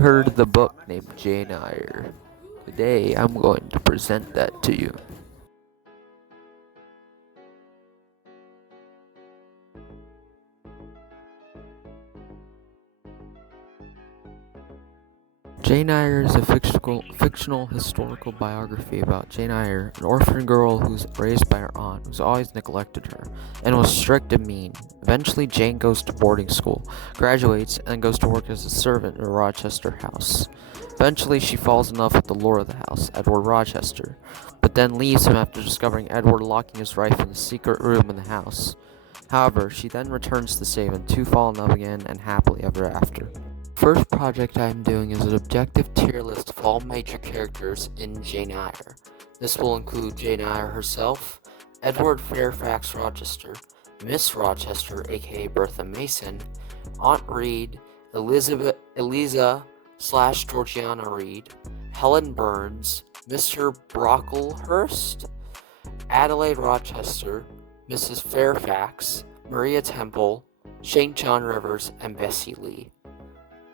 Heard the book named Jane Eyre. Today I'm going to present that to you. Jane Eyre is a fictional historical biography about Jane Eyre, an orphan girl who was raised by her aunt, who's always neglected her, and was strict and mean. Eventually, Jane goes to boarding school, graduates, and goes to work as a servant in a Rochester house. Eventually, she falls in love with the lord of the house, Edward Rochester, but then leaves him after discovering Edward locking his wife in a secret room in the house. However, she then returns to save and two fall in love again and happily ever after. First project I am doing is an objective tier list of all major characters in Jane Eyre. This will include Jane Eyre herself, Edward Fairfax Rochester, Miss Rochester aka Bertha Mason, Aunt Reed, Eliza / Georgiana Reed, Helen Burns, Mr. Brocklehurst, Adelaide Rochester, Mrs. Fairfax, Maria Temple, St. John Rivers, and Bessie Lee.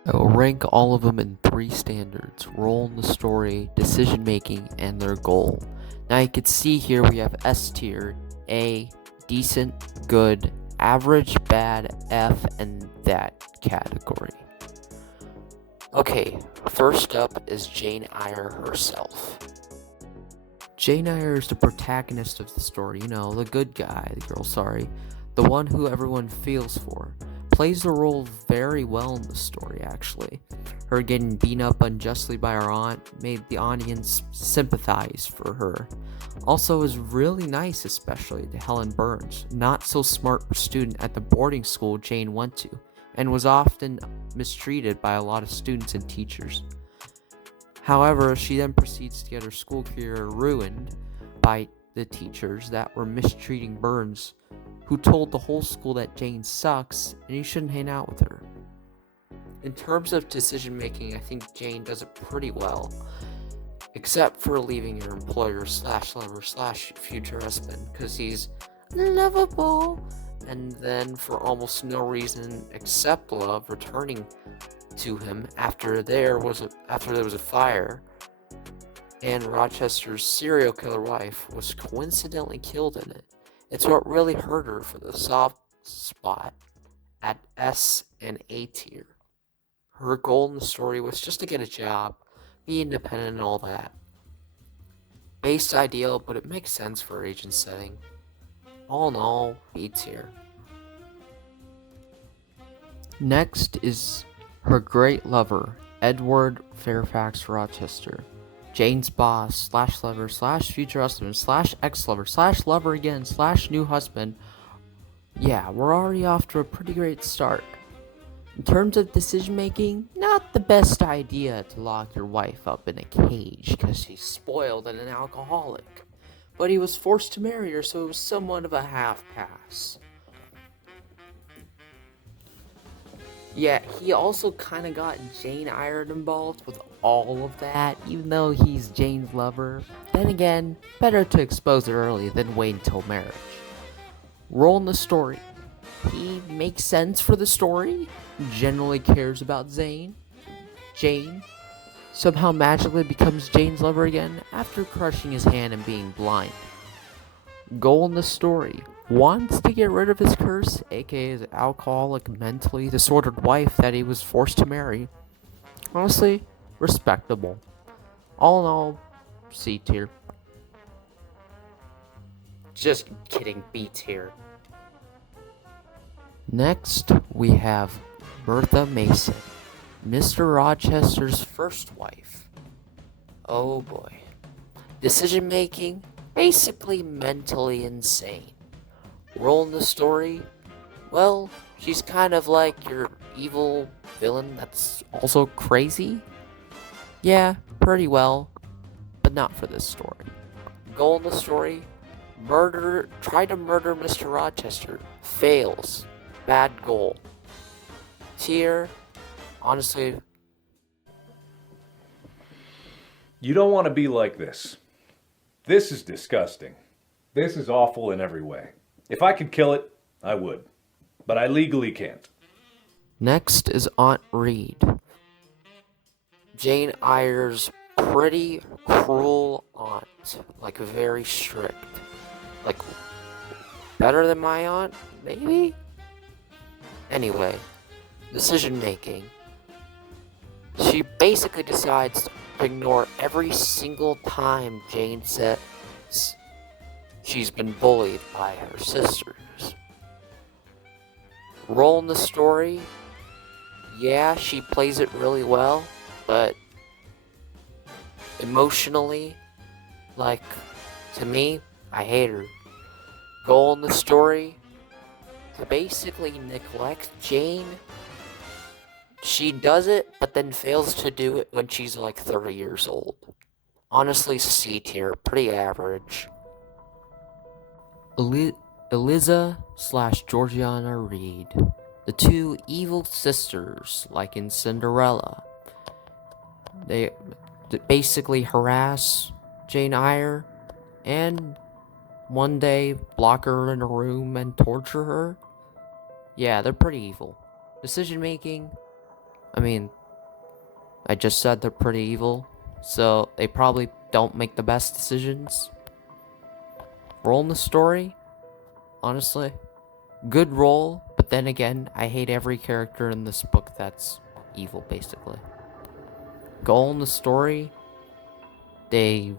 I will rank all of them in 3 standards: role in the story, decision making, and their goal. Now you can see here we have S tier, A, decent, good, average, bad, F, and that category. Okay, first up is Jane Eyre herself. Jane Eyre is the protagonist of the story, the good guy, the one who everyone feels for. Plays the role very well in the story, actually. Her getting beaten up unjustly by her aunt made the audience sympathize for her. Also is really nice, especially to Helen Burns, not so smart student at the boarding school Jane went to, and was often mistreated by a lot of students and teachers. However, she then proceeds to get her school career ruined by the teachers that were mistreating Burns, who told the whole school that Jane sucks and you shouldn't hang out with her. In terms of decision making, I think Jane does it pretty well, except for leaving your employer / lover / future husband because he's lovable, and then for almost no reason except love returning to him after there was a fire, and Rochester's serial killer wife was coincidentally killed in it. It's what really hurt her for the soft spot at S and A tier. Her goal in the story was just to get a job, be independent and all that. Base ideal, but it makes sense for her age and setting. All in all, B tier. Next is her great lover, Edward Fairfax Rochester. Jane's boss / lover / future husband / ex-lover / lover again / new husband. Yeah, we're already off to a pretty great start. In terms of decision making, not the best idea to lock your wife up in a cage because she's spoiled and an alcoholic. But he was forced to marry her, so it was somewhat of a half pass. Yeah, he also kind of got Jane Eyre involved with all of that, even though he's Jane's lover. Then again, better to expose it early than wait until marriage. Role in the story. He makes sense for the story, generally cares about Jane somehow magically becomes Jane's lover again after crushing his hand and being blind. Goal in the story. Wants to get rid of his curse, aka his alcoholic, mentally disordered wife that he was forced to marry. Honestly, respectable. All in all, C tier. Just kidding, B tier. Next, we have Bertha Mason, Mr. Rochester's first wife. Oh boy. Decision making, basically mentally insane. Role in the story? Well, she's kind of like your evil villain that's also crazy. Yeah, pretty well, but not for this story. Goal in the story? Try to murder Mr. Rochester. Fails. Bad goal. Tier? Honestly, You don't want to be like this. This is disgusting. This is awful in every way. If I could kill it, I would. But I legally can't. next is Aunt Reed. Jane Eyre's pretty cruel aunt, like very strict. Like, better than my aunt, maybe? Anyway, decision making. She basically decides to ignore every single time Jane says she's been bullied by her sisters. Role in the story, yeah, she plays it really well, but emotionally, like, to me, I hate her. Goal in the story, to basically neglect Jane. She does it, but then fails to do it when she's like 30 years old. Honestly, C tier, pretty average. Eliza slash Georgiana Reed, the two evil sisters, like in Cinderella. They basically harass Jane Eyre and one day lock her in a room and torture her. Yeah, they're pretty evil. Decision making, I mean, I just said they're pretty evil, so they probably don't make the best decisions. Role in the story, honestly, good role, but then again, I hate every character in this book that's evil, basically. Goal in the story, they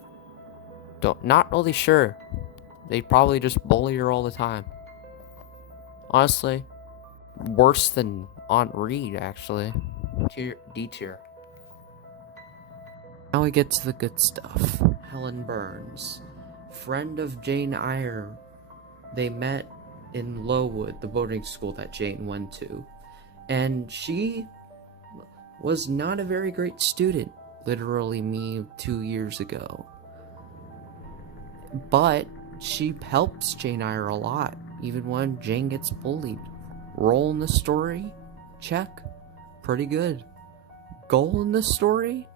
not really sure. They probably just bully her all the time. Honestly, worse than Aunt Reed, actually. D tier. Now we get to the good stuff. Helen Burns, friend of Jane Eyre. They met in Lowood, the boarding school that Jane went to. And she was not a very great student, literally me 2 years ago. But she helps Jane Eyre a lot, even when Jane gets bullied. Role in the story? Check. Pretty good. Goal in the story?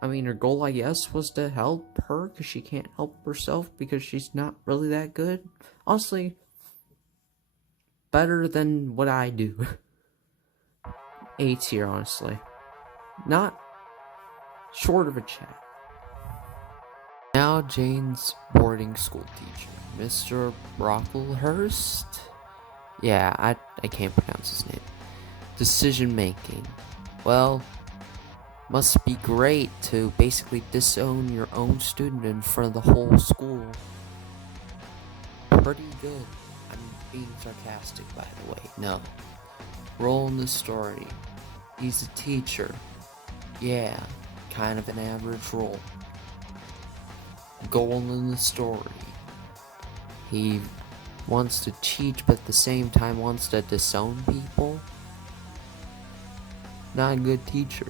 Her goal, I guess, was to help her because she can't help herself because she's not really that good. Honestly, better than what I do. A tier, honestly. Not short of a chat. Now Jane's boarding school teacher, Mr. Brocklehurst? Yeah, I can't pronounce his name. Decision making. Well, must be great to basically disown your own student in front of the whole school. Pretty good. I'm being sarcastic, by the way. No. Role in the story. He's a teacher. Yeah, kind of an average role. Goal in the story. He wants to teach, but at the same time wants to disown people. Not a good teacher.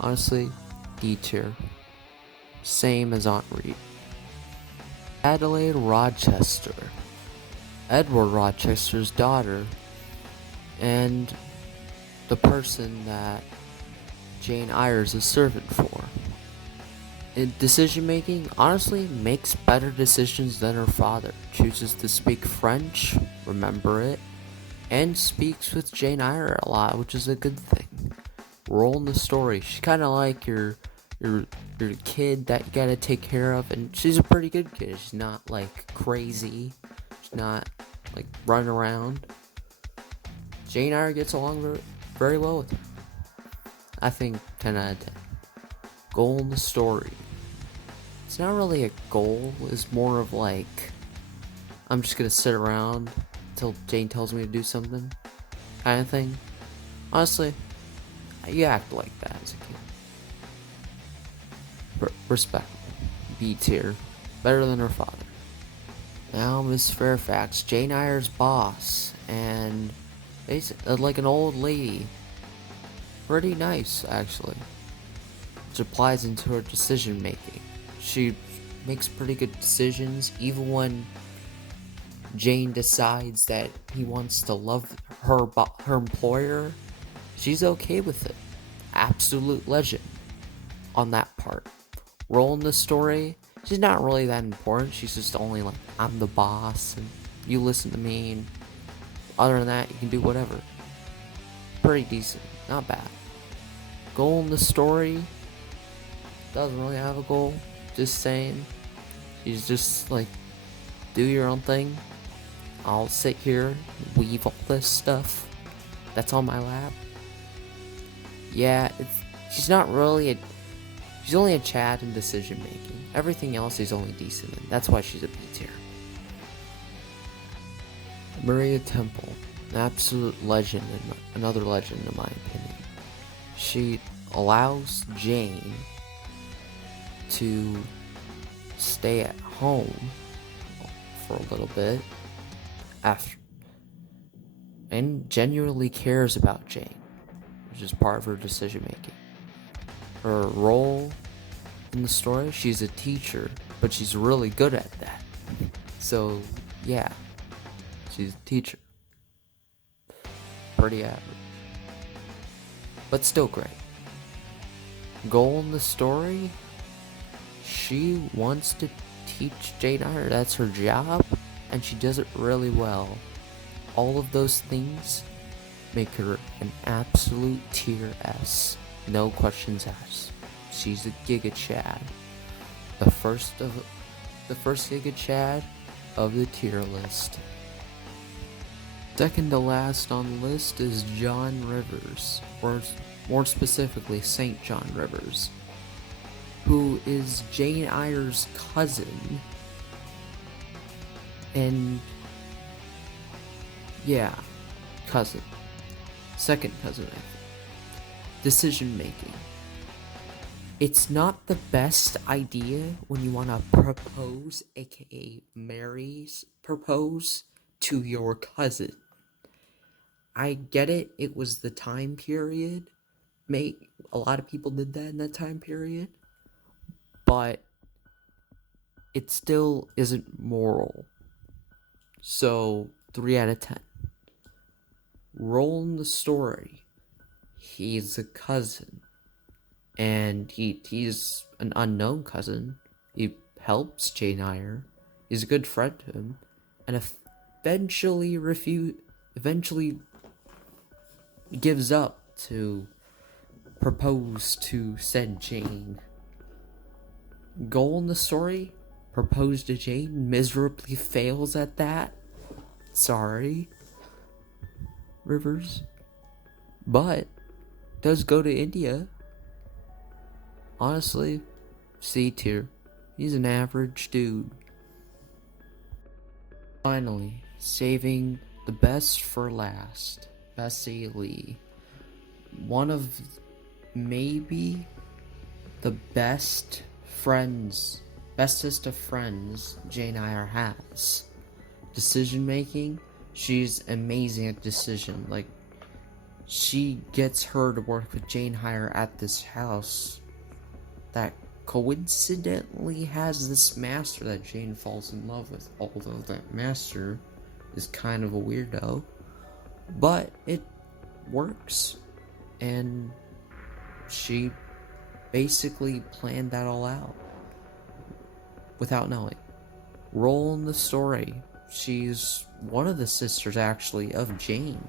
Honestly, D tier. Same as Aunt Reed. Adelaide Rochester. Edward Rochester's daughter. And the person that Jane Eyre's a servant for. In decision making, honestly, makes better decisions than her father. Chooses to speak French, remember it, and speaks with Jane Eyre a lot, which is a good thing. Role in the story. She's kind of like your kid that you gotta take care of, and she's a pretty good kid. She's not like crazy. She's not like running around. Jane Eyre gets along very well with her. I think 10 out of 10. Goal in the story. It's not really a goal. It's more of like, I'm just gonna sit around until Jane tells me to do something, kind of thing. Honestly, you act like that as a kid. Respectable. B tier. Better than her father. Now Miss Fairfax, Jane Eyre's boss, and basically like an old lady. Pretty nice, actually. Which applies into her decision making. She makes pretty good decisions, even when Jane decides that he wants to love her employer. She's okay with it. Absolute legend on that part. Role in the story, she's not really that important. She's just only like, I'm the boss and you listen to me, and other than that, you can do whatever. Pretty decent, not bad. Goal in the story doesn't really have a goal. Just saying. She's just like, do your own thing. I'll sit here, weave all this stuff that's on my lap. Yeah, she's not really she's only a Chad in decision making. Everything else is only decent in. That's why she's a B tier. Maria Temple, an absolute legend, and another legend in my opinion. She allows Jane to stay at home for a little bit after, and genuinely cares about Jane, which is part of her decision making. Her role in the story, she's a teacher, but she's really good at that. So yeah, she's a teacher. Pretty average, but still great. Goal in the story, she wants to teach Jane Eyre. That's her job, and she does it really well. All of those things make her an absolute tier S. No questions asked. She's a Giga Chad. The first Giga Chad of the tier list. Second to last on the list is John Rivers, or more specifically St. John Rivers, who is Jane Eyre's cousin. And yeah, cousin. Second cousin, I think. Decision making. It's not the best idea when you want to propose, aka propose to your cousin. I get it, it was the time period. A lot of people did that in that time period. But it still isn't moral. So, 3 out of 10. Role in the story. He's a cousin. And he's an unknown cousin. He helps Jane Eyre. He's a good friend to him. And eventually gives up to propose to said Jane. Goal in the story? Propose to Jane, miserably fails at that. Sorry, Rivers. But does go to India. Honestly, C tier. He's an average dude. Finally, saving the best for last. Bessie Lee. One of maybe the bestest of friends Jane Eyre has. Decision making, she's amazing at decision. Like, she gets her to work with Jane Eyre at this house that coincidentally has this master that Jane falls in love with, although that master is kind of a weirdo. But it works, and she basically planned that all out without knowing. Role in the story, she's one of the sisters actually of Jane,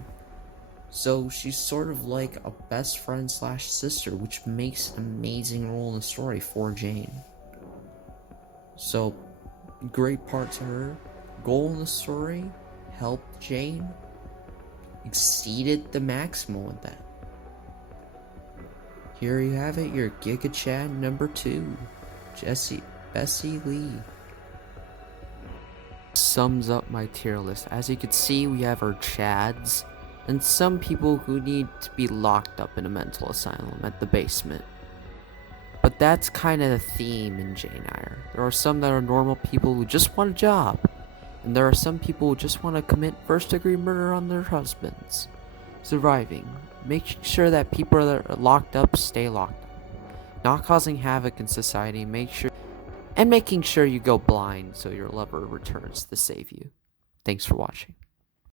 so she's sort of like a best friend / sister, which makes an amazing role in the story for Jane. So great part to her. Goal in the story, helped Jane, exceeded the maximum with that. Here you have it, your Giga Chad number 2, Bessie Lee. Sums up my tier list. As you can see, we have our Chads, and some people who need to be locked up in a mental asylum at the basement. But that's kind of the theme in Jane Eyre. There are some that are normal people who just want a job, and there are some people who just want to commit first-degree murder on their husbands. Surviving. Making sure that people that are locked up stay locked up. Not causing havoc in society. Making sure you go blind so your lover returns to save you. Thanks for watching.